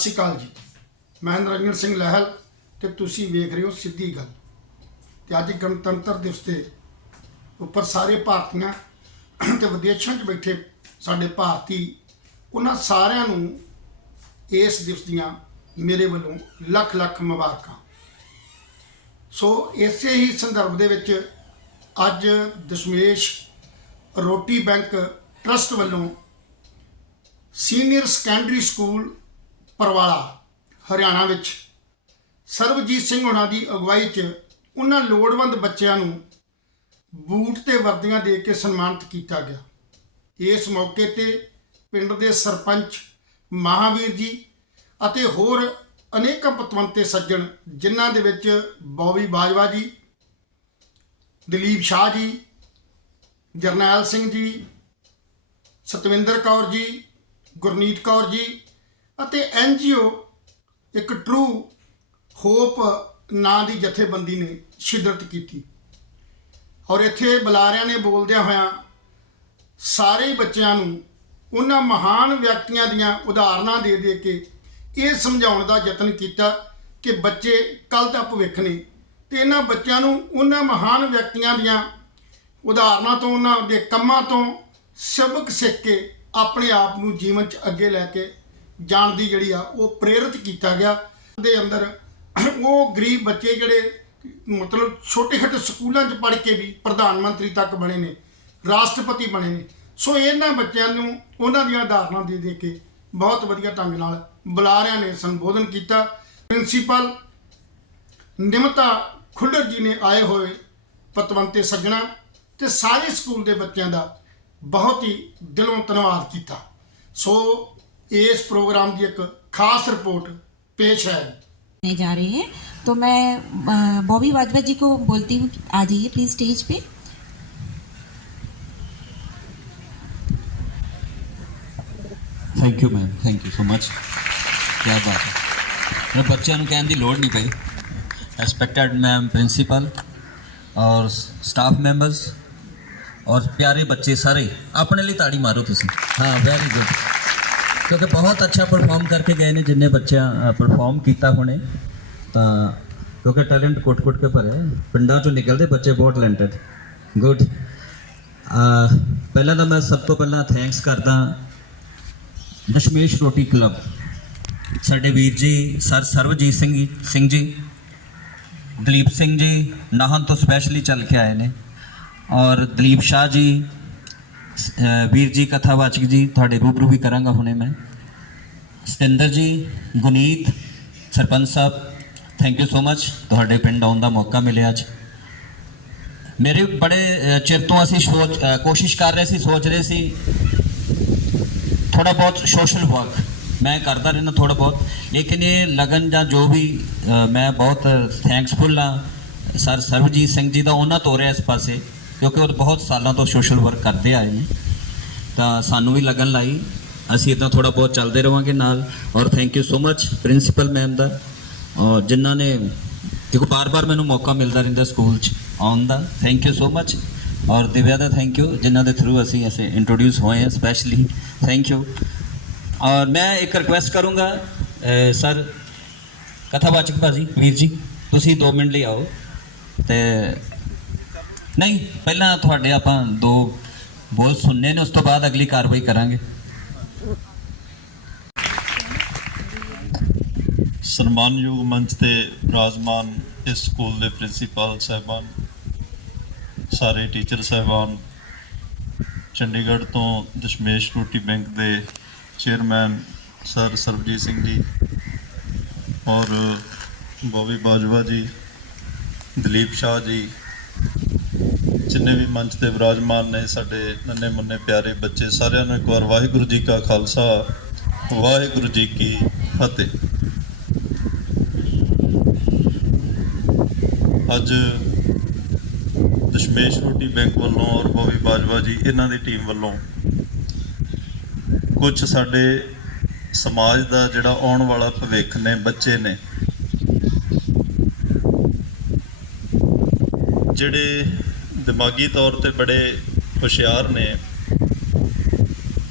ਸਤਿ ਸ਼੍ਰੀ ਅਕਾਲ ਜੀ। ਮੈਂ ਨਰਿੰਦਰ ਸਿੰਘ ਲਹਿਲ ਤੇ ਤੁਸੀਂ ਵੇਖ ਰਹੇ ਹੋ ਸਿੱਧੀ ਗੱਲ। ਤੇ ਅੱਜ ਗਣਤੰਤਰ ਦਿਵਸ ਤੇ ਉੱਪਰ ਸਾਰੇ ਭਾਰਤੀਆਂ ਤੇ ਵਿਦੇਸ਼ਾਂ 'ਚ ਬੈਠੇ ਸਾਡੇ ਭਾਰਤੀ, ਉਹਨਾਂ ਸਾਰਿਆਂ ਨੂੰ ਇਸ ਦਿਵਸ ਦੀਆਂ ਮੇਰੇ ਵੱਲੋਂ ਲੱਖ ਲੱਖ ਮੁਬਾਰਕਾਂ। ਸੋ ਇਸੇ ਹੀ ਸੰਦਰਭ ਦੇ ਵਿੱਚ ਅੱਜ ਦਸ਼ਮੇਸ਼ ਰੋਟੀ ਬੈਂਕ ਟਰਸਟ ਵੱਲੋਂ senior secondary school Parwala, Haryana ਵਿੱਚ। ਸਰਬਜੀਤ ਸਿੰਘ ਹੋਣਾ ਦੀ ਅਗਵਾਈ 'ਚ ਉਹਨਾਂ ਲੋੜਵੰਦ ਬੱਚਿਆਂ ਨੂੰ ਬੂਟ ਤੇ ਵਰਦੀਆਂ ਦੇ ਕੇ ਸਨਮਾਨਿਤ ਕੀਤਾ ਗਿਆ। ਇਸ ਮੌਕੇ ਤੇ ਪਿੰਡ ਦੇ ਸਰਪੰਚ ਮਹਾਵੀਰ ਜੀ ਅਤੇ ਹੋਰ ਅਨੇਕਾਂ ਪਤਵੰਤੇ ਸੱਜਣ, ਜਿਨ੍ਹਾਂ ਦੇ ਵਿੱਚ ਬੌਬੀ ਬਾਜਵਾ ਜੀ, ਦਲੀਪ ਸ਼ਾਹ ਜੀ, ਜਰਨੈਲ ਸਿੰਘ ਜੀ, ਸਤਵਿੰਦਰ ਕੌਰ ਜੀ, ਗੁਰਨੀਤ ਕੌਰ ਜੀ ਅਤੇ ਐਨਜੀਓ ਇੱਕ ਟਰੂ ਹੋਪ ਨਾਂ ਦੀ ਜਥੇਬੰਦੀ ਨੇ ਸ਼ਿਦਰਤ ਕੀਤੀ। ਔਰ ਇੱਥੇ ਬੁਲਾਰਿਆਂ ਨੇ ਬੋਲਦਿਆਂ ਹੋਇਆਂ ਸਾਰੇ ਬੱਚਿਆਂ ਨੂੰ ਉਹਨਾਂ ਮਹਾਨ ਵਿਅਕਤੀਆਂ ਦੀਆਂ ਉਦਾਹਰਨਾਂ ਦੇ ਦੇ ਕੇ ਇਹ ਸਮਝਾਉਣ ਦਾ ਯਤਨ ਕੀਤਾ ਕਿ ਬੱਚੇ ਕੱਲ ਦਾ ਭਵਿੱਖ ਨੇ ਤੇ ਇਹਨਾਂ ਬੱਚਿਆਂ ਨੂੰ ਉਹਨਾਂ ਮਹਾਨ ਵਿਅਕਤੀਆਂ ਦੀਆਂ ਉਦਾਹਰਨਾਂ ਤੋਂ, ਉਹਨਾਂ ਦੇ ਕੰਮਾਂ ਤੋਂ ਸਬਕ ਸਿੱਖ ਕੇ ਆਪਣੇ ਆਪ ਨੂੰ ਜੀਵਨ 'ਚ ਅੱਗੇ ਲੈ ਕੇ ਜਾਣ ਦੀ ਜਿਹੜੀ ਆ, ਉਹ ਪ੍ਰੇਰਿਤ ਕੀਤਾ ਗਿਆ। ਦੇ ਅੰਦਰ ਉਹ ਗਰੀਬ ਬੱਚੇ ਜਿਹੜੇ ਮਤਲਬ ਛੋਟੇ ਛੋਟੇ ਸਕੂਲਾਂ 'ਚ ਪੜ੍ਹ ਕੇ ਵੀ ਪ੍ਰਧਾਨ ਮੰਤਰੀ ਤੱਕ ਬਣੇ ਨੇ, ਰਾਸ਼ਟਰਪਤੀ ਬਣੇ ਨੇ। ਸੋ ਇਹਨਾਂ ਬੱਚਿਆਂ ਨੂੰ ਉਹਨਾਂ ਦੀਆਂ ਉਦਾਹਰਨਾਂ ਦੇ ਦੇ ਕੇ ਬਹੁਤ ਵਧੀਆ ਢੰਗ ਨਾਲ ਬੁਲਾਰਿਆਂ ਨੇ, ਸੰਬੋਧਨ ਕੀਤਾ। ਪ੍ਰਿੰਸੀਪਲ ਨਿਮਤਾ ਖੁੱਲਰ ਜੀ ਨੇ ਆਏ ਹੋਏ ਪਤਵੰਤੇ ਸੱਜਣਾ ਤੇ ਸਾਰੇ ਸਕੂਲ ਦੇ ਬੱਚਿਆਂ ਦਾ ਬਹੁਤ ਹੀ ਦਿਲੋਂ ਧੰਨਵਾਦ ਕੀਤਾ। ਸੋ ਇਸ ਪ੍ਰੋਗਰਾਮ ਦੀ ਇੱਕ ਖਾਸ ਰਿਪੋਰਟ ਪੇਸ਼ ਹੈ नहीं जा रहे हैं तो मैं अ, बॉबी वाजवा जी को बोलती हूँ कि आ जाइए प्लीज स्टेज पे thank you ma'am thank you so much ਕੀ ਬਾਤ ਹੈ ਮੈਂ ਬੱਚਿਆਂ ਨੂੰ ਕਹਿਣ ਦੀ ਲੋੜ ਨਹੀਂ ਪਈ ਰਿਸਪੈਕਟਡ ਮੈਮ ਪ੍ਰਿੰਸੀਪਲ ਔਰ ਸਟਾਫ ਮੈਂਬਰਸ ਔਰ ਪਿਆਰੇ ਬੱਚੇ ਸਾਰੇ ਆਪਣੇ ਲਈ ਤਾੜੀ ਮਾਰੋ ਤੁਸੀਂ ਹਾਂ ਵੈਰੀ ਗੁੱਡ ਕਿਉਂਕਿ ਬਹੁਤ ਅੱਛਾ ਪਰਫਾਰਮ ਕਰਕੇ ਗਏ ਨੇ, ਜਿੰਨੇ ਬੱਚਿਆਂ ਪਰਫਾਰਮ ਕੀਤਾ ਹੁਣੇ। ਤਾਂ ਕਿਉਂਕਿ ਟੈਲੈਂਟ ਕੁੱਟ-ਕੁੱਟ ਕੇ ਭਰਿਆ ਪਿੰਡਾਂ ਚੋਂ ਨਿਕਲਦੇ ਬੱਚੇ ਬਹੁਤ ਟੈਲੈਂਟਡ ਗੁੱਡ ਪਹਿਲਾਂ ਤਾਂ ਮੈਂ ਸਭ ਤੋਂ ਪਹਿਲਾਂ ਥੈਂਕਸ ਕਰਦਾ ਦਸ਼ਮੇਸ਼ ਰੋਟੀ ਕਲੱਬ ਸਾਡੇ ਵੀਰ ਜੀ, ਸਰ ਸਰਵਜੀਤ ਸਿੰਘ ਜੀ- ਸਿੰਘ ਜੀ, ਦਲੀਪ ਸਿੰਘ ਜੀ, ਨਾਹਨ ਤੋਂ ਸਪੈਸ਼ਲੀ ਚੱਲ ਕੇ ਆਏ ਨੇ। ਔਰ ਦਲੀਪ ਸ਼ਾਹ ਜੀ ਵੀਰ ਜੀ, ਕਥਾਵਾਚਕ ਜੀ, ਤੁਹਾਡੇ ਰੂਬਰੂ ਵੀ ਕਰਾਂਗਾ ਹੁਣੇ ਮੈਂ। ਸਤਿੰਦਰ ਜੀ, ਗੁਨੀਤ, ਸਰਪੰਚ ਸਾਹਿਬ ਥੈਂਕ ਯੂ ਸੋ ਮੱਚ ਤੁਹਾਡੇ ਪਿੰਡ ਆਉਣ ਦਾ ਮੌਕਾ ਮਿਲਿਆ ਅੱਜ। ਮੇਰੇ ਬੜੇ ਚਿਰ ਤੋਂ ਅਸੀਂ ਸੋਚ ਕੋਸ਼ਿਸ਼ ਕਰ ਰਹੇ ਸੀ, ਸੋਚ ਰਹੇ ਸੀ। ਥੋੜਾ ਬਹੁਤ ਸੋਸ਼ਲ ਵਰਕ ਮੈਂ ਕਰਦਾ ਰਹਿਣਾ ਥੋੜਾ ਬਹੁਤ। ਲੇਕਿਨ ਇਹ ਲਗਨ ਜਾਂ ਜੋ ਵੀ ਮੈਂ ਬਹੁਤ ਥੈਂਕਸਫੁਲ ਹਾਂ। ਸਰ ਸਰਵਜੀਤ ਸਿੰਘ ਜੀ ਦਾ ਉਹਨਾਂ ਤੋਰਿਆ ਇਸ ਪਾਸੇ। ਕਿਉਂਕਿ ਉਹ ਬਹੁਤ ਸਾਲਾਂ ਤੋਂ ਸੋਸ਼ਲ ਵਰਕ ਕਰਦੇ ਆਏ ਨੇ। ਤਾਂ ਸਾਨੂੰ ਵੀ ਲੱਗਣ ਲਾਈ, ਅਸੀਂ ਇਦਾਂ ਥੋੜਾ ਬਹੁਤ ਚੱਲਦੇ ਰਵਾਂਗੇ ਨਾਲ। ਔਰ thank you so much principal ma'am ਦਾ। ਔਰ ਜਿਨ੍ਹਾਂ ਨੇ, ਦੇਖੋ ਬਾਰ-ਬਾਰ ਮੈਨੂੰ ਮੌਕਾ ਮਿਲਦਾ ਰਹਿੰਦਾ ਸਕੂਲ 'ਚ ਆਉਣ ਦਾ। ਥੈਂਕ ਯੂ ਸੋ ਮੱਚ ਔਰ ਦਿਵਿਆ ਦਾ ਥੈਂਕ ਯੂ ਜਿਨ੍ਹਾਂ ਦੇ ਥਰੂ ਅਸੀਂ ਐਸੇ ਇੰਟਰੋਡਿਊਸ ਹੋਏ ਹਾਂ ਸਪੈਸ਼ਲੀ ਥੈਂਕ ਯੂ ਔਰ ਮੈਂ ਇੱਕ ਰਿਕੁਐਸਟ ਕਰੂੰਗਾ ਸਰ ਕਥਾਵਾਚਕ ਭਾਜੀ, ਵੀਰ ਜੀ, ਤੁਸੀਂ 2 ਮਿੰਟ ਲਈ ਆਓ। ਤੇ ਨਹੀਂ, ਪਹਿਲਾਂ ਤੁਹਾਡੇ ਆਪਾਂ ਦੋ ਬੋਲ ਸੁਣਨੇ ਨੇ, ਉਸ ਤੋਂ ਬਾਅਦ ਅਗਲੀ ਕਾਰਵਾਈ ਕਰਾਂਗੇ। ਸਨਮਾਨਯੋਗ ਮੰਚ ਤੇ ਵਿਰਾਜਮਾਨ ਇਸ ਸਕੂਲ ਦੇ ਪ੍ਰਿੰਸੀਪਲ ਸਾਹਿਬਾਨ, ਸਾਰੇ ਟੀਚਰ ਸਾਹਿਬਾਨ, ਚੰਡੀਗੜ੍ਹ ਤੋਂ ਦਸ਼ਮੇਸ਼ ਰੋਟੀ ਬੈਂਕ ਦੇ ਚੇਅਰਮੈਨ ਸਰ ਸਰਬਜੀਤ ਸਿੰਘ ਜੀ ਔਰ ਬੋਬੀ ਬਾਜਵਾ ਜੀ, ਦਲੀਪ ਸ਼ਾਹ ਜੀ ਜਿੰਨੇ ਵੀ ਮੰਚ ਤੇ ਵਿਰਾਜਮਾਨ ਨੇ, ਸਾਡੇ ਨੰਨੇ ਮੁੰਨੇ ਪਿਆਰੇ ਬੱਚੇ, ਸਾਰਿਆਂ ਨੂੰ ਇੱਕ ਵਾਰ ਵਾਹਿਗੁਰੂ ਜੀ ਕਾ ਖਾਲਸਾ, ਵਾਹਿਗੁਰੂ ਜੀ ਕੀ ਫਤਿਹ। ਅੱਜ ਦਸ਼ਮੇਸ਼ ਰੋਟੀ ਬੈਂਕ ਵੱਲੋਂ ਔਰ ਬੋਬੀ ਬਾਜਵਾ ਜੀ, ਇਹਨਾਂ ਦੀ ਟੀਮ ਵੱਲੋਂ ਕੁਝ ਸਾਡੇ ਸਮਾਜ ਦਾ ਜਿਹੜਾ ਆਉਣ ਵਾਲਾ ਭਵਿੱਖ ਨੇ, ਬੱਚੇ ਨੇ, ਜਿਹੜੇ ਦਿਮਾਗੀ ਤੌਰ ਤੇ ਬੜੇ ਹੁਸ਼ਿਆਰ ਨੇ।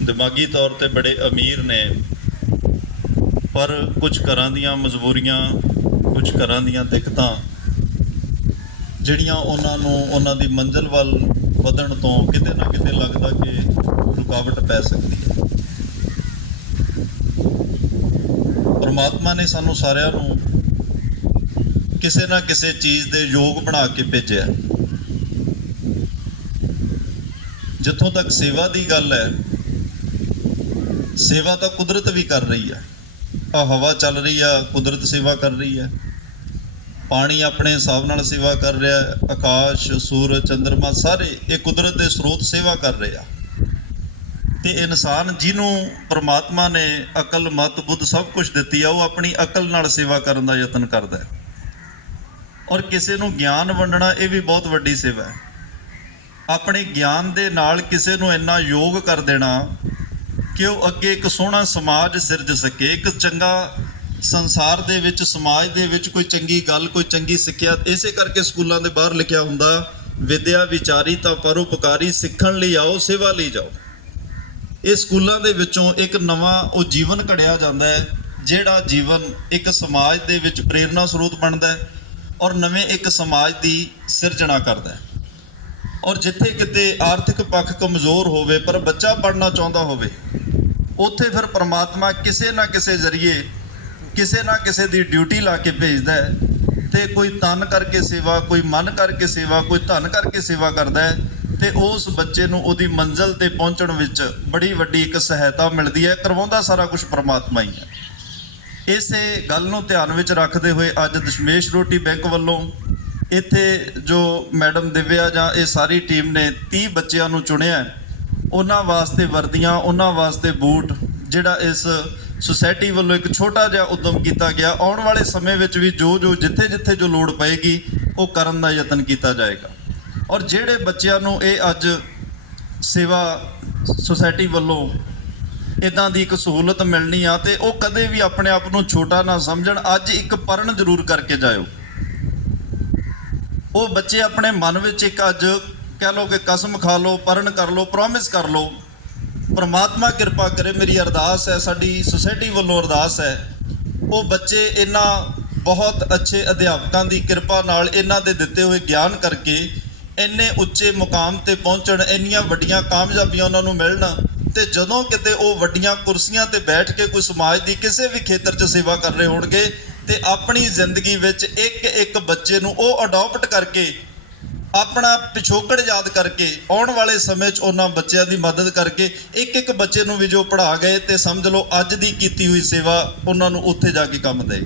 ਦਿਮਾਗੀ ਤੌਰ ਤੇ ਬੜੇ ਅਮੀਰ ਨੇ। ਪਰ ਕੁਝ ਘਰਾਂ ਦੀਆਂ ਮਜਬੂਰੀਆਂ, ਕੁਝ ਘਰਾਂ ਦੀਆਂ ਦਿੱਕਤਾਂ, ਜਿਹੜੀਆਂ ਉਹਨਾਂ ਨੂੰ, ਉਹਨਾਂ ਦੀ ਮੰਜ਼ਿਲ ਵੱਲ ਵਧਣ ਤੋਂ ਕਿਤੇ ਨਾ ਕਿਤੇ ਲੱਗਦਾ ਕਿ ਰੁਕਾਵਟ ਪੈ ਸਕਦੀ ਹੈ। ਪਰਮਾਤਮਾ ਨੇ ਸਾਨੂੰ ਸਾਰਿਆਂ ਨੂੰ ਕਿਸੇ ਨਾ ਕਿਸੇ ਚੀਜ਼ ਦੇ ਯੋਗ ਬਣਾ ਕੇ ਭੇਜਿਆ ਹੈ। ਜਿੱਥੋਂ ਤੱਕ ਸੇਵਾ ਦੀ ਗੱਲ ਹੈ, ਸੇਵਾ ਤਾਂ ਕੁਦਰਤ ਵੀ ਕਰ ਰਹੀ ਹੈ। ਆ ਹਵਾ ਚੱਲ ਰਹੀ ਆ, ਕੁਦਰਤ ਸੇਵਾ ਕਰ ਰਹੀ ਹੈ। ਪਾਣੀ ਆਪਣੇ ਹਿਸਾਬ ਨਾਲ ਸੇਵਾ ਕਰ ਰਿਹਾ ਹੈ, ਆਕਾਸ਼, ਸੂਰਜ ਚੰ드ਰਮਾ ਸਾਰੇ ਇਹ ਕੁਦਰਤ ਦੇ ਸਰੋਤ ਸੇਵਾ ਕਰ ਰਹੇ ਆ। ਤੇ ਇਨਸਾਨ ਜਿਹਨੂੰ ਪ੍ਰਮਾਤਮਾ ਨੇ ਅਕਲ, ਮਤ, ਬੁੱਧ ਸਭ ਕੁਝ ਦਿੱਤੀ ਆ, ਉਹ ਆਪਣੀ ਅਕਲ ਨਾਲ ਸੇਵਾ ਕਰਨ ਦਾ ਯਤਨ ਕਰਦਾ ਹੈ। ਔਰ ਕਿਸੇ ਨੂੰ ਗਿਆਨ ਵੰਡਣਾ ਇਹ ਵੀ ਬਹੁਤ ਵੱਡੀ ਸੇਵਾ ਹੈ। ਆਪਣੇ ਗਿਆਨ ਦੇ ਨਾਲ ਕਿਸੇ ਨੂੰ ਇੰਨਾ ਯੋਗ ਕਰ ਦੇਣਾ ਕਿ ਉਹ ਅੱਗੇ ਇੱਕ ਸੋਹਣਾ ਸਮਾਜ ਸਿਰਜ ਸਕੇ, ਇੱਕ ਚੰਗਾ ਸੰਸਾਰ ਦੇ ਵਿੱਚ, ਸਮਾਜ ਦੇ ਵਿੱਚ ਕੋਈ ਚੰਗੀ ਗੱਲ, ਕੋਈ ਚੰਗੀ ਸਿੱਖਿਆ, ਇਸੇ ਕਰਕੇ ਸਕੂਲਾਂ ਦੇ ਬਾਹਰ ਲਿਖਿਆ ਹੁੰਦਾ, ਵਿਦਿਆ ਵਿਚਾਰੀ ਤਾਂ ਪਰਉਪਕਾਰੀ ਸਿੱਖਣ ਲਈ ਆਓ, ਸੇਵਾ ਲਈ ਜਾਓ। ਇਹ ਸਕੂਲਾਂ ਦੇ ਵਿੱਚੋਂ ਇੱਕ ਨਵਾਂ ਉਹ ਜੀਵਨ ਘੜਿਆ ਜਾਂਦਾ ਹੈ, ਜਿਹੜਾ ਜੀਵਨ ਇੱਕ ਸਮਾਜ ਦੇ ਵਿੱਚ ਪ੍ਰੇਰਨਾ ਸਰੋਤ ਬਣਦਾ ਹੈ ਔਰ ਨਵੇਂ ਇੱਕ ਸਮਾਜ ਦੀ ਸਿਰਜਣਾ ਕਰਦਾ ਹੈ। ਔਰ ਜਿੱਥੇ ਕਿਤੇ ਆਰਥਿਕ ਪੱਖ ਕਮਜ਼ੋਰ ਹੋਵੇ, ਪਰ ਬੱਚਾ ਪੜ੍ਹਨਾ ਚਾਹੁੰਦਾ ਹੋਵੇ, ਉੱਥੇ ਫਿਰ ਪ੍ਰਮਾਤਮਾ ਕਿਸੇ ਨਾ ਕਿਸੇ ਜ਼ਰੀਏ, ਕਿਸੇ ਨਾ ਕਿਸੇ ਦੀ ਡਿਊਟੀ ਲਾ ਕੇ ਭੇਜਦਾ ਹੈ ਤੇ ਕੋਈ ਤਨ ਕਰਕੇ ਸੇਵਾ, ਕੋਈ ਮਨ ਕਰਕੇ ਸੇਵਾ, ਕੋਈ ਧਨ ਕਰਕੇ ਸੇਵਾ ਕਰਦਾ ਹੈ ਤੇ ਉਸ ਬੱਚੇ ਨੂੰ ਉਹਦੀ ਮੰਜ਼ਲ ਤੇ ਪਹੁੰਚਣ ਵਿੱਚ ਬੜੀ ਵੱਡੀ ਇੱਕ ਸਹਾਇਤਾ ਮਿਲਦੀ ਹੈ, ਕਰਵਾਉਂਦਾ ਸਾਰਾ ਕੁਝ ਪ੍ਰਮਾਤਮਾ ਹੀ ਹੈ। ਇਸੇ ਗੱਲ ਨੂੰ ਧਿਆਨ ਵਿੱਚ ਰੱਖਦੇ ਹੋਏ ਅੱਜ ਦਸ਼ਮੇਸ਼ ਰੋਟੀ ਬੈਂਕ ਵੱਲੋਂ ਇੱਥੇ ਜੋ ਮੈਡਮ ਦਿਵਿਆ ਜਾਂ ਇਹ ਸਾਰੀ ਟੀਮ ਨੇ 30 ਬੱਚਿਆਂ ਨੂੰ ਚੁਣਿਆ ਉਹਨਾਂ ਵਾਸਤੇ ਵਰਦੀਆਂ, ਉਹਨਾਂ ਵਾਸਤੇ ਬੂਟ, ਜਿਹੜਾ ਇਸ ਸੁਸਾਇਟੀ ਵੱਲੋਂ ਇੱਕ ਛੋਟਾ ਜਿਹਾ ਉਦਮ ਕੀਤਾ ਗਿਆ, ਆਉਣ ਵਾਲੇ ਸਮੇਂ ਵਿੱਚ ਵੀ ਜੋ ਜੋ ਜਿੱਥੇ ਜਿੱਥੇ ਜੋ ਲੋੜ ਪਏਗੀ, ਉਹ ਕਰਨ ਦਾ ਯਤਨ ਕੀਤਾ ਜਾਏਗਾ। ਔਰ ਜਿਹੜੇ ਬੱਚਿਆਂ ਨੂੰ ਇਹ ਅੱਜ ਸੇਵਾ ਸੁਸਾਇਟੀ ਵੱਲੋਂ ਇਦਾਂ ਦੀ ਇੱਕ ਸਹੂਲਤ ਮਿਲਣੀ ਆ, ਤੇ ਉਹ ਕਦੇ ਵੀ ਆਪਣੇ ਆਪ ਨੂੰ ਛੋਟਾ ਨਾ ਸਮਝਣ, ਅੱਜ ਇੱਕ ਪਰਨ ਜ਼ਰੂਰ ਕਰਕੇ ਜਾਇਓ। ਉਹ ਬੱਚੇ ਆਪਣੇ ਮਨ ਵਿੱਚ ਇੱਕ ਅੱਜ ਕਹਿ ਲਓ ਕਿ ਕਸਮ ਖਾ ਲਓ ਪਰਨ ਕਰ ਲਓ ਪ੍ਰੋਮਿਸ ਕਰ ਲਓ, ਪਰਮਾਤਮਾ ਕਿਰਪਾ ਕਰੇ, ਮੇਰੀ ਅਰਦਾਸ ਹੈ, ਸਾਡੀ ਸੁਸਾਇਟੀ ਵੱਲੋਂ ਅਰਦਾਸ ਹੈ। ਉਹ ਬੱਚੇ ਇਹਨਾਂ ਬਹੁਤ ਅੱਛੇ ਅਧਿਆਪਕਾਂ ਦੀ ਕਿਰਪਾ ਨਾਲ ਇਹਨਾਂ ਦੇ ਦਿੱਤੇ ਹੋਏ ਗਿਆਨ ਕਰਕੇ ਇੰਨੇ ਉੱਚੇ ਮੁਕਾਮ ਤੇ ਪਹੁੰਚਣ, ਇੰਨੀਆਂ ਵੱਡੀਆਂ ਕਾਮਯਾਬੀਆਂ ਉਹਨਾਂ ਨੂੰ ਮਿਲਣ ਤੇ ਜਦੋਂ ਕਿਤੇ ਉਹ ਵੱਡੀਆਂ ਕੁਰਸੀਆਂ ਤੇ ਬੈਠ ਕੇ ਕੋਈ ਸਮਾਜ ਦੀ ਕਿਸੇ ਵੀ ਖੇਤਰ 'ਚ ਸੇਵਾ ਕਰ ਰਹੇ ਹੋਣਗੇ ਤੇ ਆਪਣੀ ਜ਼ਿੰਦਗੀ ਵਿੱਚ ਇੱਕ ਇੱਕ ਬੱਚੇ ਨੂੰ ਉਹ ਅਡਾਪਟ ਕਰਕੇ, ਆਪਣਾ ਪਿਛੋਕੜ ਯਾਦ ਕਰਕੇ, ਆਉਣ ਵਾਲੇ ਸਮੇਂ 'ਚ ਉਹਨਾਂ ਬੱਚਿਆਂ ਦੀ ਮਦਦ ਕਰਕੇ ਇੱਕ ਇੱਕ ਬੱਚੇ ਨੂੰ ਵੀ ਜੋ ਪੜ੍ਹਾ ਗਏ ਤੇ ਸਮਝ ਲਓ ਅੱਜ ਦੀ ਕੀਤੀ ਹੋਈ ਸੇਵਾ ਉਹਨਾਂ ਨੂੰ ਉੱਥੇ ਜਾ ਕੇ ਕੰਮ ਦੇ।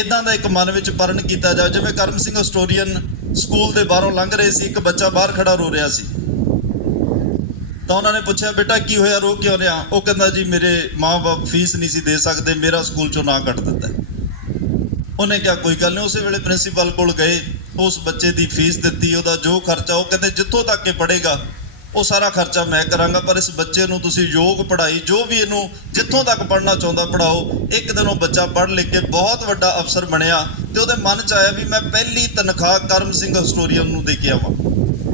ਇਦਾਂ ਦਾ ਇੱਕ ਮਨ ਵਿੱਚ ਪਰਨ ਕੀਤਾ ਜਾਵੇ, ਜਿਵੇਂ ਕਰਮ ਸਿੰਘ ਹਿਸਟੋਰੀਅਨ ਸਕੂਲ ਦੇ ਬਾਹਰੋਂ ਲੰਘ ਰਹੇ ਸੀ, ਇੱਕ ਬੱਚਾ ਬਾਹਰ ਖੜਾ ਰੋ ਰਿਹਾ ਸੀ। ਤਾਂ ਉਹਨਾਂ ਨੇ ਪੁੱਛਿਆ, ਬੇਟਾ, ਕੀ ਹੋਇਆ? ਰੋ ਕਿਉਂ ਰਿਹਾ? ਉਹ ਕਹਿੰਦਾ, ਜੀ, ਮੇਰੇ ਮਾਂ-ਬਾਪ ਫੀਸ ਨਹੀਂ ਸੀ ਦੇ ਸਕਦੇ, ਮੇਰਾ ਸਕੂਲ ਚੋਂ ਨਾ ਕੱਟ ਦਿੱਤਾ ਉਹਨੇ ਕਿਹਾ, ਕੋਈ ਗੱਲ ਨਹੀਂ। ਉਸੇ ਵੇਲੇ ਪ੍ਰਿੰਸੀਪਲ ਕੋਲ ਗਏ। ਉਸ ਬੱਚੇ ਦੀ ਫੀਸ ਦਿੱਤੀ, ਉਹਦਾ ਜੋ ਖਰਚਾ ਉਹ ਕਹਿੰਦੇ, ਜਿੱਥੋਂ ਤੱਕ ਇਹ ਪੜ੍ਹੇਗਾ, ਉਹ ਸਾਰਾ ਖਰਚਾ ਮੈਂ ਕਰਾਂਗਾ, ਪਰ ਇਸ ਬੱਚੇ ਨੂੰ ਤੁਸੀਂ ਯੋਗ ਪੜ੍ਹਾਈ, ਜੋ ਵੀ ਇਹਨੂੰ ਜਿੱਥੋਂ ਤੱਕ ਪੜ੍ਹਨਾ ਚਾਹੁੰਦਾ ਪੜਾਓ ਇੱਕ ਦਿਨ ਉਹ ਬੱਚਾ ਪੜ੍ਹ ਲਿਖ ਕੇ ਬਹੁਤ ਵੱਡਾ ਅਫਸਰ ਬਣਿਆ ਤੇ ਉਹਦੇ ਮਨ 'ਚ ਆਇਆ ਵੀ ਮੈਂ ਪਹਿਲੀ ਤਨਖਾਹ ਕਰਮ ਸਿੰਘ ਹਿਸਟੋਰੀਅਨ ਨੂੰ ਦੇ ਕੇ ਆਵਾਂ।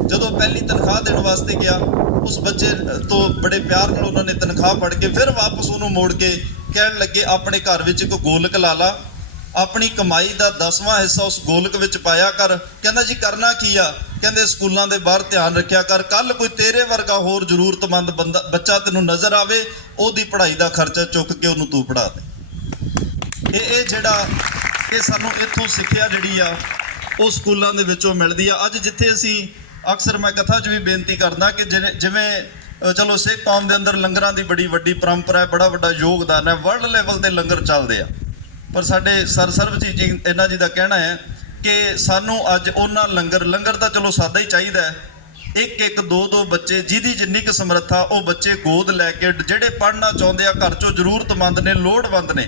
ਜਦੋਂ ਪਹਿਲੀ ਤਨਖਾਹ ਦੇਣ ਵਾਸਤੇ ਗਿਆ, ਉਸ ਬੱਚੇ ਤੋਂ ਬੜੇ ਪਿਆਰ ਨਾਲ ਉਹਨਾਂ ਨੇ ਤਨਖਾਹ ਫੜ ਕੇ ਫਿਰ ਵਾਪਸ ਉਹਨੂੰ ਮੋੜ ਕੇ ਕਹਿਣ ਲੱਗੇ, ਆਪਣੇ ਘਰ ਵਿੱਚ ਇੱਕ ਗੋਲਕ ਲਾ ਲਾ ਆਪਣੀ ਕਮਾਈ ਦਾ 10ਵਾਂ ਹਿੱਸਾ ਉਸ ਗੋਲਕ ਵਿੱਚ ਪਾਇਆ ਕਰ। ਕਹਿੰਦਾ ਜੀ, ਕਰਨਾ ਕੀ ਆ? ਕਹਿੰਦੇ, ਸਕੂਲਾਂ ਦੇ ਬਾਹਰ ਧਿਆਨ ਰੱਖਿਆ ਕਰ। ਕੱਲ ਕੋਈ ਤੇਰੇ ਵਰਗਾ ਹੋਰ ਜ਼ਰੂਰਤਮੰਦ ਬੰਦਾ, ਬੱਚਾ ਤੈਨੂੰ ਨਜ਼ਰ ਆਵੇ, ਉਹਦੀ ਪੜ੍ਹਾਈ ਦਾ ਖਰਚਾ ਚੁੱਕ ਕੇ ਉਹਨੂੰ ਤੂੰ ਪੜ੍ਹਾ ਦੇ। ਇਹ ਇਹ ਜਿਹੜਾ ਇਹ ਸਾਨੂੰ ਇੱਥੋਂ ਸਿੱਖਿਆ ਜਿਹੜੀ ਆ, ਉਹ ਸਕੂਲਾਂ ਦੇ ਵਿੱਚੋਂ ਮਿਲਦੀ ਆ। ਅੱਜ ਜਿੱਥੇ ਅਸੀਂ ਅਕਸਰ ਮੈਂ ਕਥਾ 'ਚ ਵੀ ਬੇਨਤੀ ਕਰਦਾ ਕਿ ਜਿਵੇਂ ਜਿਵੇਂ ਚਲੋ ਸਿੱਖ ਕੌਮ ਦੇ ਅੰਦਰ ਲੰਗਰਾਂ ਦੀ ਬੜੀ ਵੱਡੀ ਪਰੰਪਰਾ ਹੈ, ਬੜਾ ਵੱਡਾ ਯੋਗਦਾਨ ਹੈ ਵਰਲਡ ਲੈਵਲ ਤੇ ਲੰਗਰ ਚੱਲਦੇ ਆ। ਪਰ ਸਾਡੇ ਸਰ ਸਰਬਜੀਤ ਜੀ, ਇਹਨਾਂ ਜੀ ਦਾ ਕਹਿਣਾ ਹੈ ਕਿ ਸਾਨੂੰ ਅੱਜ ਉਹਨਾਂ ਲੰਗਰ ਲੰਗਰ ਤਾਂ ਚਲੋ ਸਾਦਾ ਹੀ ਚਾਹੀਦਾ ਹੈ। ਇੱਕ ਇੱਕ, ਦੋ ਦੋ ਬੱਚੇ ਜਿਹਦੀ ਜਿੰਨੀ ਕੁ ਸਮਰੱਥਾ, ਉਹ ਬੱਚੇ ਗੋਦ ਲੈ ਕੇ ਜਿਹੜੇ ਪੜ੍ਹਨਾ ਚਾਹੁੰਦੇ ਆ, ਘਰ ਚੋਂ ਜ਼ਰੂਰਤਮੰਦ ਨੇ, ਲੋੜਵੰਦ ਨੇ,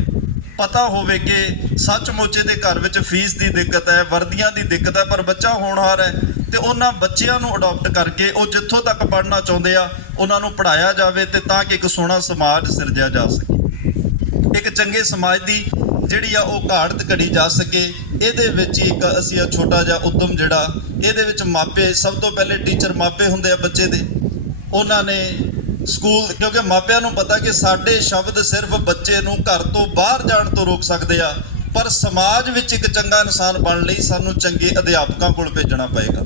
ਪਤਾ ਹੋਵੇ ਕਿ ਸੱਚਮੁੱਚ ਦੇ ਘਰ ਵਿੱਚ ਫੀਸ ਦੀ ਦਿੱਕਤ ਹੈ, ਵਰਦੀਆਂ ਦੀ ਦਿੱਕਤ ਹੈ, ਪਰ ਬੱਚਾ ਹੋਣਹਾਰ ਹੈ ਤੇ ਉਹਨਾਂ ਬੱਚਿਆਂ ਨੂੰ ਅਡਾਪਟ ਕਰਕੇ ਉਹ ਜਿੱਥੋਂ ਤੱਕ ਪੜ੍ਹਨਾ ਚਾਹੁੰਦੇ ਆ, ਉਹਨਾਂ ਨੂੰ ਪੜ੍ਹਾਇਆ ਜਾਵੇ ਤੇ ਤਾਂ ਕਿ ਇੱਕ ਸੋਹਣਾ ਸਮਾਜ ਸਿਰਜਿਆ ਜਾ ਸਕੇ। ਇੱਕ ਚੰਗੇ ਸਮਾਜ ਦੀ ਜਿਹੜੀ ਆ ਉਹ ਘਾੜਤ ਘੜੀ ਜਾ ਸਕੇ। ਇਹਦੇ ਵਿੱਚ ਹੀ ਇੱਕ ਅਸੀਂ ਆ ਛੋਟਾ ਜਿਹਾ ਉਦਮ ਜਿਹੜਾ, ਇਹਦੇ ਵਿੱਚ ਮਾਪੇ, ਸਭ ਤੋਂ ਪਹਿਲੇ ਟੀਚਰ ਮਾਪੇ ਹੁੰਦੇ ਆ ਬੱਚੇ ਦੇ। ਉਹਨਾਂ ਨੇ ਸਕੂਲ, ਕਿਉਂਕਿ ਮਾਪਿਆਂ ਨੂੰ ਪਤਾ ਕਿ ਸਾਡੇ ਸ਼ਬਦ ਸਿਰਫ ਬੱਚੇ ਨੂੰ ਘਰ ਤੋਂ ਬਾਹਰ ਜਾਣ ਤੋਂ ਰੋਕ ਸਕਦੇ ਆ, ਪਰ ਸਮਾਜ ਵਿੱਚ ਇੱਕ ਚੰਗਾ ਇਨਸਾਨ ਬਣਨ ਲਈ ਸਾਨੂੰ ਚੰਗੇ ਅਧਿਆਪਕਾਂ ਕੋਲ ਭੇਜਣਾ ਪਏਗਾ।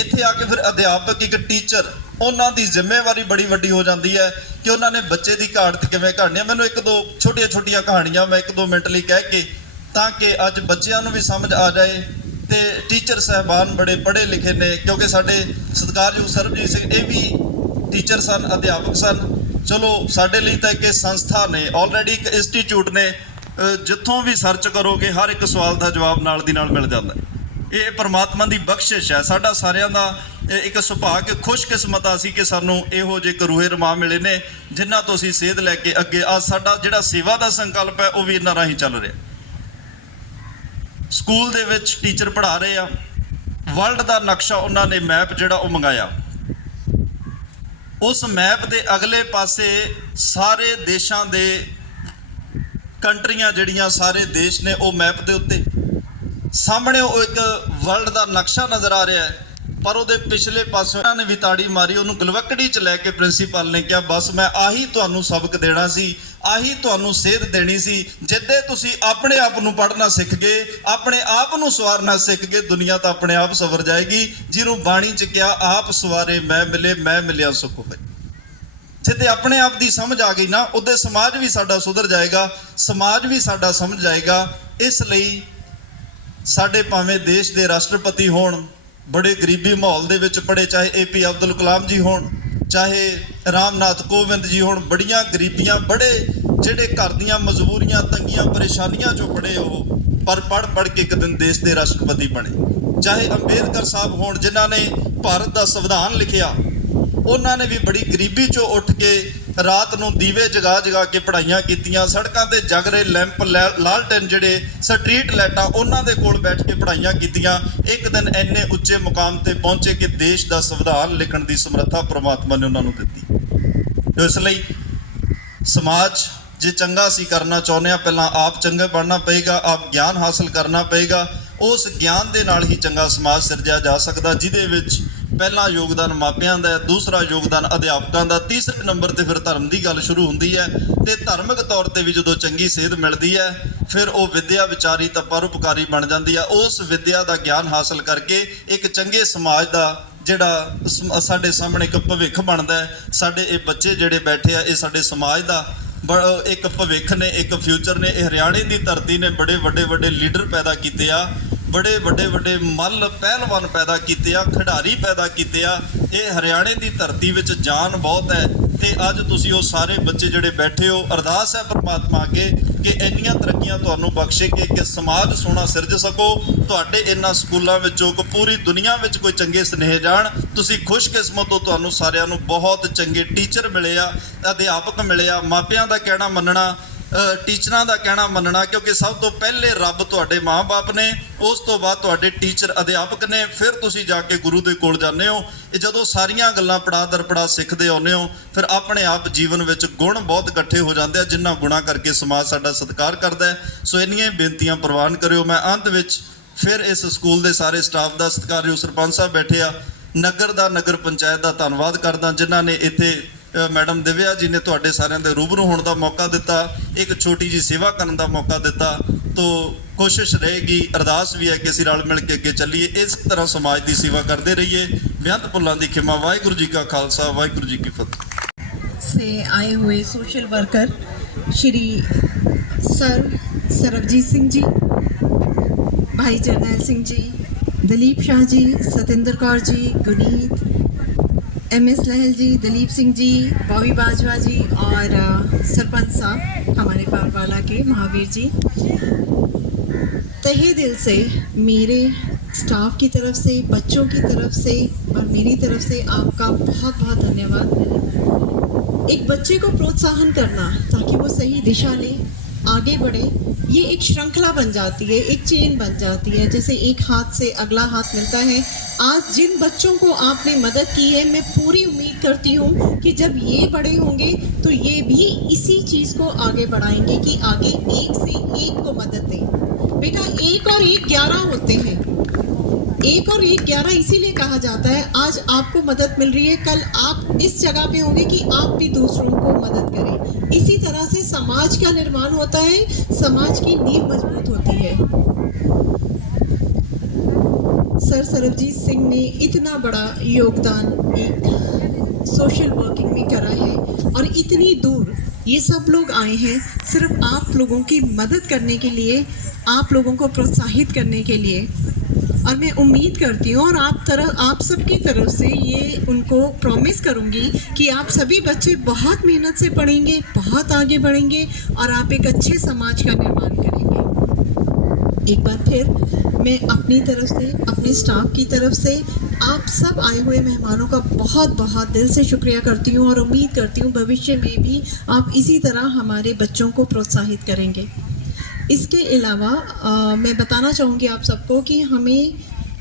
ਇੱਥੇ ਆ ਕੇ ਫਿਰ ਅਧਿਆਪਕ ਇੱਕ ਟੀਚਰ ਉਹਨਾਂ ਦੀ ਜ਼ਿੰਮੇਵਾਰੀ ਬੜੀ ਵੱਡੀ ਹੋ ਜਾਂਦੀ ਹੈ ਕਿ ਉਹਨਾਂ ਨੇ ਬੱਚੇ ਦੀ ਘਾਟ ਕਿਵੇਂ ਘੜਨੀ ਹੈ। ਮੈਨੂੰ ਇੱਕ ਦੋ ਛੋਟੀਆਂ ਛੋਟੀਆਂ ਕਹਾਣੀਆਂ ਮੈਂ ਇੱਕ ਦੋ ਮਿੰਟ ਲਈ ਕਹਿ ਕੇ ਤਾਂ ਕਿ ਅੱਜ ਬੱਚਿਆਂ ਨੂੰ ਵੀ ਸਮਝ ਆ ਜਾਏ ਤੇ ਟੀਚਰ ਸਹਿਬਾਨ ਬੜੇ ਪੜ੍ਹੇ ਲਿਖੇ ਨੇ, ਕਿਉਂਕਿ ਸਾਡੇ ਸਤਿਕਾਰਯੋਗ ਸਰਬਜੀਤ ਸਿੰਘ ਇਹ ਵੀ ਟੀਚਰ ਸਨ, ਅਧਿਆਪਕ ਸਨ। ਚਲੋ, ਸਾਡੇ ਲਈ ਤਾਂ ਇੱਕ ਇਹ ਸੰਸਥਾ ਨੇ ਆਲਰੇਡੀ ਇੱਕ ਇੰਸਟੀਚਿਊਟ ਨੇ। ਜਿੱਥੋਂ ਵੀ ਸਰਚ ਕਰੋਗੇ, ਹਰ ਇੱਕ ਸਵਾਲ ਦਾ ਜਵਾਬ ਨਾਲ ਦੀ ਨਾਲ ਮਿਲ ਜਾਂਦਾ ਹੈ। ਇਹ ਪਰਮਾਤਮਾ ਦੀ ਬਖਸ਼ਿਸ਼ ਹੈ। ਸਾਡਾ ਸਾਰਿਆਂ ਦਾ ਇੱਕ ਸੁਭਾਗ ਖੁਸ਼ਕਿਸਮਤ ਆ ਸੀ ਕਿ ਸਾਨੂੰ ਇਹੋ ਜਿਹੇ ਕਰੂਹੇ ਰਮਾ ਮਿਲੇ ਨੇ, ਜਿਨ੍ਹਾਂ ਤੋਂ ਅਸੀਂ ਸੇਧ ਲੈ ਕੇ ਅੱਗੇ ਆ। ਸਾਡਾ ਜਿਹੜਾ ਸੇਵਾ ਦਾ ਸੰਕਲਪ ਹੈ, ਉਹ ਵੀ ਇਹਨਾਂ ਰਾਹੀਂ ਚੱਲ ਰਿਹਾ। ਸਕੂਲ ਦੇ ਵਿੱਚ ਟੀਚਰ ਪੜ੍ਹਾ ਰਹੇ ਆ। ਵਰਲਡ ਦਾ ਨਕਸ਼ਾ ਉਹਨਾਂ ਨੇ ਮੈਪ ਜਿਹੜਾ ਉਹ ਮੰਗਾਇਆ। ਉਸ ਮੈਪ ਦੇ ਅਗਲੇ ਪਾਸੇ ਸਾਰੇ ਦੇਸ਼ਾਂ ਦੇ ਕੰਟਰੀਆਂ ਜਿਹੜੀਆਂ ਸਾਰੇ ਦੇਸ਼ ਨੇ ਉਹ ਮੈਪ ਦੇ ਉੱਤੇ। ਸਾਹਮਣੇ ਉਹ ਇੱਕ ਵਰਲਡ ਦਾ ਨਕਸ਼ਾ ਨਜ਼ਰ ਆ ਰਿਹਾ ਹੈ। ਪਰ ਉਹਦੇ ਪਿਛਲੇ ਪਾਸੇ ਉਹਨਾਂ ਨੇ ਵੀ ਤਾੜੀ ਮਾਰੀ, ਉਹਨੂੰ ਗਲਵਕੜੀ ਚ ਲੈ ਕੇ ਪ੍ਰਿੰਸੀਪਲ ਨੇ ਕਿਹਾ, ਬਸ ਮੈਂ ਆਹੀ ਤੁਹਾਨੂੰ ਸਬਕ ਦੇਣਾ ਸੀ, ਆਹੀ ਤੁਹਾਨੂੰ ਸੇਧ ਦੇਣੀ ਸੀ, ਜਿੱਦੇ ਤੁਸੀਂ ਆਪਣੇ ਆਪ ਨੂੰ ਪੜ੍ਹਨਾ ਸਿੱਖ ਗਏ, ਆਪਣੇ ਆਪ ਨੂੰ ਸਵਾਰਨਾ ਸਿੱਖ ਗਏ, ਦੁਨੀਆ ਤਾਂ ਆਪਣੇ ਆਪ ਸਵਰ ਜਾਏਗੀ, ਜਿਹਨੂੰ ਬਾਣੀ ਚ ਕਿਹਾ, ਆਪ ਸਵਾਰੇ ਮੈਂ ਮਿਲੇ, ਮੈਂ ਮਿਲਿਆ ਸੁਖ ਹੋਏ। ਜਿੱਦੇ ਆਪਣੇ ਆਪ ਦੀ ਸਮਝ ਆ ਗਈ ਨਾ, ਉਹਦੇ ਸਮਾਜ ਵੀ ਸਾਡਾ ਸੁਧਰ ਜਾਏਗਾ, ਸਮਾਜ ਵੀ ਸਾਡਾ ਸਮਝ ਜਾਏਗਾ, ਇਸ ਲਈ ਸਾਡੇ ਭਾਵੇਂ ਦੇਸ਼ ਦੇ ਰਾਸ਼ਟਰਪਤੀ ਹੋਣ ਬੜੇ ਗਰੀਬੀ ਮਾਹੌਲ ਦੇ ਵਿੱਚ ਪੜੇ ਚਾਹੇ ਏਪੀ ਅਬਦੁਲ ਕਲਾਮ ਜੀ ਹੋਣ, ਚਾਹੇ ਰਾਮਨਾਥ ਕੋਵਿੰਦ ਜੀ ਹੋਣ, ਬੜੀਆਂ ਗਰੀਬੀਆਂ, ਬੜੇ ਜਿਹੜੇ ਘਰ ਦੀਆਂ ਮਜਬੂਰੀਆਂ, ਤੰਗੀਆਂ, ਪਰੇਸ਼ਾਨੀਆਂ ਚੋਂ ਪੜੇ ਉਹ, ਪਰ ਪੜ ਪੜ ਕੇ ਇੱਕ ਦਿਨ ਦੇਸ਼ ਦੇ ਰਾਸ਼ਟਰਪਤੀ ਬਣੇ। ਚਾਹੇ ਅੰਬੇਦਕਰ ਸਾਹਿਬ ਹੋਣ, ਜਿਨ੍ਹਾਂ ਨੇ ਭਾਰਤ ਦਾ ਸੰਵਿਧਾਨ ਲਿਖਿਆ, ਉਹਨਾਂ ਨੇ ਵੀ ਬੜੀ ਗਰੀਬੀ ਚੋਂ ਉੱਠ ਕੇ ਰਾਤ ਨੂੰ ਦੀਵੇ ਜਗਾ ਜਗਾ ਕੇ ਪੜ੍ਹਾਈਆਂ ਕੀਤੀਆਂ, ਸੜਕਾਂ ਤੇ ਜਗਰੇ ਲੈਂਪ ਲੈ- ਲਾਲਟੈਨ ਜਿਹੜੇ ਸਟਰੀਟ ਲਾਈਟਾਂ, ਉਹਨਾਂ ਦੇ ਕੋਲ ਬੈਠ ਕੇ ਪੜ੍ਹਾਈਆਂ ਕੀਤੀਆਂ। ਇੱਕ ਦਿਨ ਇੰਨੇ ਉੱਚੇ ਮੁਕਾਮ ਤੇ ਪਹੁੰਚੇ ਕਿ ਦੇਸ਼ ਦਾ ਸੰਵਿਧਾਨ ਲਿਖਣ ਦੀ ਸਮਰੱਥਾ ਪ੍ਰਮਾਤਮਾ ਨੇ ਉਹਨਾਂ ਨੂੰ ਦਿੱਤੀ। ਇਸ ਲਈ ਸਮਾਜ ਜੇ ਚੰਗਾ ਸੀ ਕਰਨਾ ਚਾਹੁੰਦੇ ਆ ਪਹਿਲਾਂ ਆਪ ਚੰਗੇ ਬਣਨਾ ਪਏਗਾ, ਆਪ ਗਿਆਨ ਹਾਸਲ ਕਰਨਾ ਪਏਗਾ। ਉਸ ਗਿਆਨ ਦੇ ਨਾਲ ਹੀ ਚੰਗਾ ਸਮਾਜ ਸਿਰਜਿਆ ਜਾ ਸਕਦਾ, ਜਿਹਦੇ ਵਿੱਚ ਪਹਿਲਾ ਯੋਗਦਾਨ ਮਾਪਿਆਂ ਦਾ ਦੂਸਰਾ ਯੋਗਦਾਨ ਅਧਿਆਪਕਾਂ ਦਾ, ਤੀਸਰੇ ਨੰਬਰ ਤੇ ਫਿਰ ਧਰਮ ਦੀ ਗੱਲ ਸ਼ੁਰੂ ਹੁੰਦੀ ਹੈ ਤੇ ਧਾਰਮਿਕ ਤੌਰ ਤੇ ਵੀ ਜਦੋਂ ਚੰਗੀ ਸੇਧ ਮਿਲਦੀ ਹੈ, ਫਿਰ ਉਹ ਵਿਦਿਆ ਵਿਚਾਰੀ ਤਾਂ ਪਰਉਪਕਾਰੀ ਬਣ ਜਾਂਦੀ ਆ ਉਸ ਵਿਦਿਆ ਦਾ ਗਿਆਨ ਹਾਸਲ ਕਰਕੇ ਇੱਕ ਚੰਗੇ ਸਮਾਜ ਦਾ ਜਿਹੜਾ ਸਮ- ਸਾਡੇ ਸਾਹਮਣੇ ਇੱਕ ਭਵਿੱਖ ਬਣਦਾ ਹੈ। ਸਾਡੇ ਇਹ ਬੱਚੇ ਜਿਹੜੇ ਬੈਠੇ ਆ, ਇਹ ਸਾਡੇ ਸਮਾਜ ਦਾ ਬ- ਇੱਕ ਭਵਿੱਖ ਨੇ, ਇੱਕ ਫਿਊਚਰ ਨੇ, ਇਹ ਹਰਿਆਣੇ ਦੀ ਧਰਤੀ ਨੇ ਬੜੇ ਵੱਡੇ ਵੱਡੇ ਲੀਡਰ ਪੈਦਾ ਕੀਤੇ ਆ। ਬੜੇ ਵੱਡੇ ਵੱਡੇ ਮੱਲ ਪਹਿਲਵਾਨ ਪੈਦਾ ਕੀਤੇ ਆ, ਖਿਡਾਰੀ ਪੈਦਾ ਕੀਤੇ ਆ। ਇਹ ਹਰਿਆਣੇ ਦੀ ਧਰਤੀ ਵਿੱਚ ਜਾਨ ਬਹੁਤ ਹੈ ਤੇ ਅੱਜ ਤੁਸੀਂ ਉਹ ਸਾਰੇ ਬੱਚੇ ਜਿਹੜੇ ਬੈਠੇ ਹੋ, ਅਰਦਾਸ ਹੈ ਪ੍ਰਮਾਤਮਾ ਅੱਗੇ ਕਿ ਇੰਨੀਆਂ ਤਰੱਕੀਆਂ ਤੁਹਾਨੂੰ ਬਖਸ਼ੇ ਕਿ ਕਿ ਸਮਾਜ ਸੋਹਣਾ ਸਿਰਜ ਸਕੋ। ਤੁਹਾਡੇ ਇਹਨਾਂ ਸਕੂਲਾਂ ਵਿੱਚੋਂ ਕੋ ਪੂਰੀ ਦੁਨੀਆ ਵਿੱਚ ਕੋਈ ਚੰਗੇ ਸਨੇਹ ਜਾਣ। ਤੁਸੀਂ ਖੁਸ਼ਕਿਸਮਤ ਹੋ, ਤੁਹਾਨੂੰ ਸਾਰਿਆਂ ਨੂੰ ਬਹੁਤ ਚੰਗੇ ਟੀਚਰ ਮਿਲੇ ਆ, ਅਧਿਆਪਕ ਮਿਲੇ ਆ, ਮਾਪਿਆਂ ਦਾ ਕਹਿਣਾ ਮੰਨਣਾ। ਟੀਚਰਾਂ ਦਾ ਕਹਿਣਾ ਮੰਨਣਾ, ਕਿਉਂਕਿ ਸਭ ਤੋਂ ਪਹਿਲੇ ਰੱਬ ਤੁਹਾਡੇ ਮਾਪੇ ਨੇ, ਉਸ ਤੋਂ ਬਾਅਦ ਤੁਹਾਡੇ ਟੀਚਰ ਅਧਿਆਪਕ ਨੇ, ਫਿਰ ਤੁਸੀਂ ਜਾ ਕੇ ਗੁਰੂ ਦੇ ਕੋਲ ਜਾਂਦੇ ਹੋ। ਇਹ ਜਦੋਂ ਸਾਰੀਆਂ ਗੱਲਾਂ ਪੜਾ ਦਰ ਪੜਾ ਸਿੱਖਦੇ ਆਉਂਦੇ ਹੋ, ਫਿਰ ਆਪਣੇ ਆਪ ਜੀਵਨ ਵਿੱਚ ਗੁਣ ਬਹੁਤ ਇਕੱਠੇ ਹੋ ਜਾਂਦੇ ਆ ਜਿਨ੍ਹਾਂ ਗੁਣਾਂ ਕਰਕੇ ਸਮਾਜ ਸਾਡਾ ਸਤਿਕਾਰ ਕਰਦਾ ਹੈ। ਸੋ ਇੰਨੀਆਂ ਹੀ ਬੇਨਤੀਆਂ ਪ੍ਰਵਾਨ ਕਰਿਓ। ਮੈਂ ਅੰਤ ਵਿੱਚ ਫਿਰ ਇਸ ਸਕੂਲ ਦੇ ਸਾਰੇ ਸਟਾਫ ਦਾ ਸਤਿਕਾਰਯੋਗ ਸਰਪੰਚ ਸਾਹਿਬ ਬੈਠੇ ਆ। ਨਗਰ ਦਾ ਨਗਰ ਪੰਚਾਇਤ ਦਾ ਧੰਨਵਾਦ ਕਰਦਾ, ਜਿਨ੍ਹਾਂ ਨੇ ਇੱਥੇ ਮੈਡਮ ਦਿਵਿਆ ਜੀ ਨੇ ਤੁਹਾਡੇ ਸਾਰਿਆਂ ਦੇ ਰੂਬਰੂ ਹੋਣ ਦਾ ਮੌਕਾ ਦਿੱਤਾ, ਇੱਕ ਛੋਟੀ ਜੀ ਸੇਵਾ ਕਰਨ ਦਾ ਮੌਕਾ ਦਿੱਤਾ, ਤੋਂ ਕੋਸ਼ਿਸ਼ ਰਹੇਗੀ, ਅਰਦਾਸ ਵੀ ਹੈ ਕਿ ਅਸੀਂ ਰਲ ਮਿਲ ਕੇ ਅੱਗੇ ਚੱਲੀਏ, ਇਸ ਤਰ੍ਹਾਂ ਸਮਾਜ ਦੀ ਸੇਵਾ ਕਰਦੇ ਰਹੀਏ। ਬੇਅੰਤ ਪੁੱਲਾਂ ਦੀ ਖਿਮਾ, ਵਾਹਿਗੁਰੂ ਜੀ ਕਾ ਖਾਲਸਾ, ਵਾਹਿਗੁਰੂ ਜੀ ਕੀ ਫਤਿਹ। ਸੇ ਆਏ ਹੋਏ social worker, Shri sir Sarabjit Singh ji, ਭਾਈ ਜਰਨੈਲ ਸਿੰਘ ਜੀ, ਦਲੀਪ ਸ਼ਾਹ ਜੀ, ਸਤਿੰਦਰ ਕੌਰ ਜੀ ਗੁਨੀਤ एम एस लहल जी, दिलीप सिंह जी बॉबी बाजवा जी और सरपंच साहब, हमारे पारवाला के महावीर जी। तहे दिल से मेरे स्टाफ की तरफ़ से, बच्चों की तरफ़ से और मेरी तरफ़ से आपका बहुत बहुत धन्यवाद। एक बच्चे को प्रोत्साहन करना ताकि वो सही दिशा ले। आगे बढ़े, ये एक श्रृंखला बन जाती है, एक चेन बन जाती है, जैसे एक हाथ से अगला हाथ मिलता है। आज जिन बच्चों को आपने मदद की है, मैं पूरी उम्मीद करती हूँ कि जब ये बड़े होंगे तो ये भी इसी चीज़ को आगे बढ़ाएँगे कि आगे एक से एक को मदद दें। बेटा, एक और एक ग्यारह होते हैं। एक और एक ग्यारह इसीलिए कहा जाता है, आज आपको मदद मिल रही है, कल आप इस जगह पे होंगे कि आप भी दूसरों को मदद करें। इसी तरह से समाज का निर्माण होता है, समाज की नींव मज़बूत होती है। सर सरबजीत सिंह ने इतना बड़ा योगदान एक सोशल वर्किंग में करा है और इतनी दूर ये सब लोग आए हैं, सिर्फ़ आप लोगों की मदद करने के लिए, आप लोगों को प्रोत्साहित करने के लिए। और मैं उम्मीद करती हूँ और आप तरह, आप सबकी तरफ़ से ये उनको प्रॉमिस करूँगी कि आप सभी बच्चे बहुत मेहनत से पढ़ेंगे, बहुत आगे बढ़ेंगे और आप एक अच्छे समाज का निर्माण करेंगे। एक बार फिर मैं अपनी तरफ़ से, अपने स्टाफ की तरफ़ से आप सब आए हुए मेहमानों का बहुत बहुत दिल से शुक्रिया करती हूँ और उम्मीद करती हूँ भविष्य में भी आप इसी तरह हमारे बच्चों को प्रोत्साहित करेंगे। इसके अलावा मैं बताना चाहूँगी आप सबको कि हमें,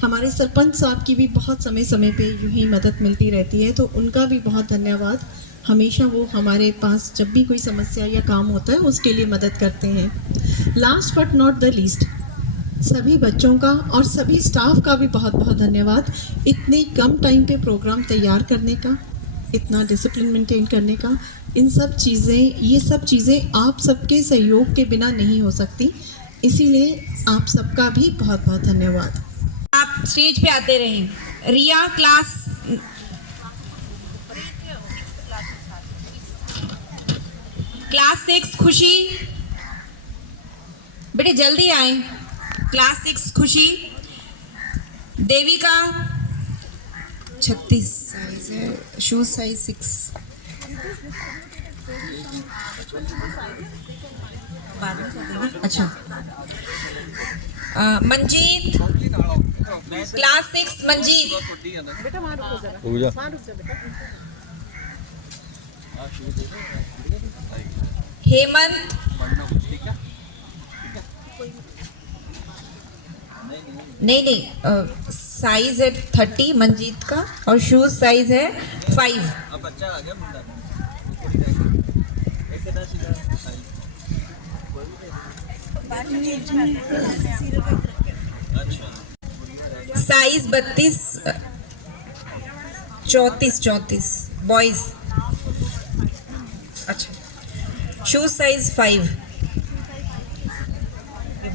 हमारे सरपंच साहब की भी बहुत समय समय पे यूँ ही मदद मिलती रहती है तो उनका भी बहुत धन्यवाद। हमेशा वो हमारे पास जब भी कोई समस्या या काम होता है, उसके लिए मदद करते हैं। Last but not the least सभी बच्चों का और सभी स्टाफ का भी बहुत बहुत धन्यवाद। इतने कम टाइम पे प्रोग्राम तैयार करने का इतना डिसिप्लिन मेंटेन करने का, इन सब चीज़ें, ये सब चीज़ें आप सबके सहयोग के बिना नहीं हो सकती। इसीलिए आप सबका भी बहुत बहुत धन्यवाद। आप स्टेज पे आते रहें। रिया क्लास क्लास सिक्स खुशी। बेटे, जल्दी आए। क्लास सिक्स खुशी। देवी का छत्तीस। साइज है शूज साइज सिक्स अच्छा अ, मंजीत क्लास सिक्स मंजीत हेमंत नहीं नहीं साइज़ है थर्टी मंजीत का और शूज़ साइज़ है फाइव साइज़। बत्तीस चौंतीस चौंतीस। बॉयज़ अच्छा। शूज़ साइज़ फाइव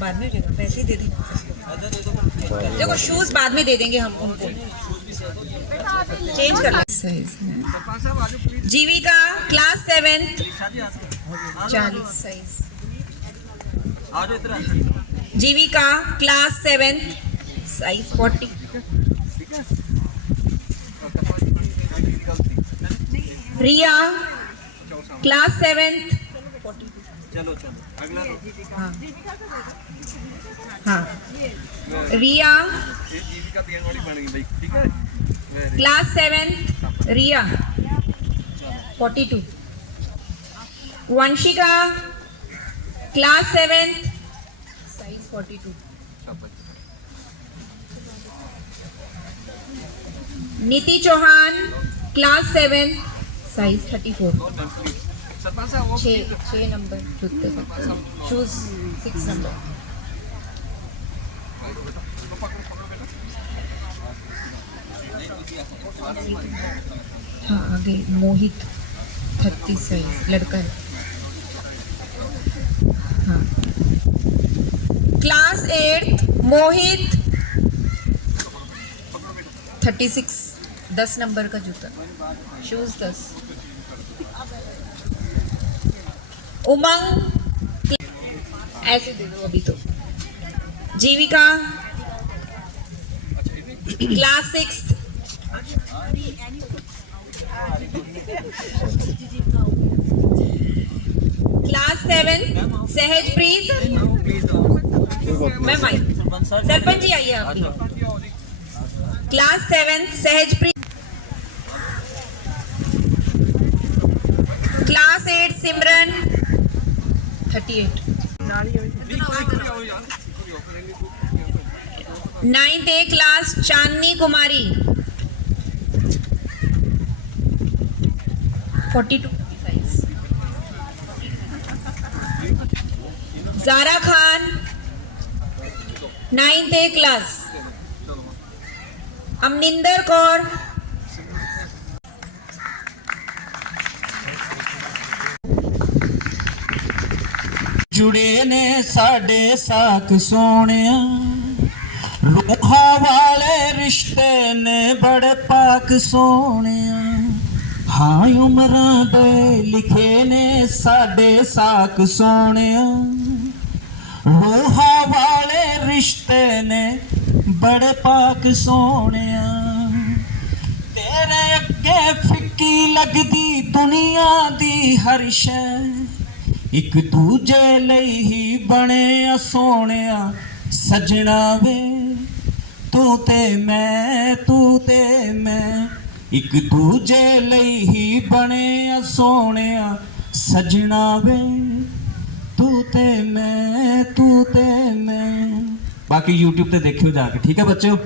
बाद में पैसे दे देंगे देखो शूज़ बाद में दे देंगे हम उनको। चेंज कर साइज़ जीविका क्लास सेवेंथ चालीस। Size Jeevika class seventh size forty Riya class seventh हाँ। हाँ। Riya. Class seventh Riya. Forty two. Vanshika. Class seventh size forty two. Neeti Chauhan, class seven, size thirty four. छः number shoes six number हाँ आगे Mohit thirty size लड़का है। हाँ class eighth Mohit thirty six, दस number का जूता। Shoes दस। उमंग। ऐसे दे दो अभी तो। Jeevika. Class six. Class seven, Sahajpreet. मैं माइक। सरपंच जी, आइए class seven, Sahajpreet. Class eight, Simran. Thirty eight. ninth A class Chandni Kumari forty two Zara Khan ninth A class Amaninder Kaur ਜੁੜੇ ਨੇ ਸਾਡੇ ਸਾਥ ਸੋਹਣਿਆ ਰੂਹਾਂ ਵਾਲੇ ਰਿਸ਼ਤੇ ਨੇ ਬੜੇ ਪਾਕ ਸੋਹਣਿਆ। ਹਾਂ, ਉਮਰਾਂ ਦੇ ਲਿਖੇ ਨੇ ਸਾਡੇ ਸਾਥ ਸੋਹਣਿਆ। ਰੂਹਾਂ ਵਾਲੇ ਰਿਸ਼ਤੇ ਨੇ ਬੜੇ ਪਾਕ ਸੋਹਣਿਆ। ਤੇਰੇ ਅੱਗੇ ਫਿੱਕੀ ਲੱਗਦੀ ਦੁਨੀਆ ਦੀ ਹਰ ਸ਼ੈ। ਇੱਕ ਦੂਜੇ ਲਈ ਹੀ ਬਣਿਆ ਸੋਹਣਿਆ ਸਜਣਾ ਵੇ। ਤੂੰ ਤੇ ਮੈਂ, ਤੂੰ ਤੇ ਮੈਂ ਇੱਕ ਦੂਜੇ ਲਈ ਹੀ ਬਣਿਆ, ਸੋਹਣਿਆ, ਸਜਣਾ ਵੇ। ਤੂੰ ਤੇ ਮੈਂ, ਤੂੰ ਤੇ ਮੈਂ। ਬਾਕੀ YouTube ਤੇ ਦੇਖਿਓ ਜਾ ਕੇ, ਠੀਕ ਹੈ ਬੱਚਿਓ?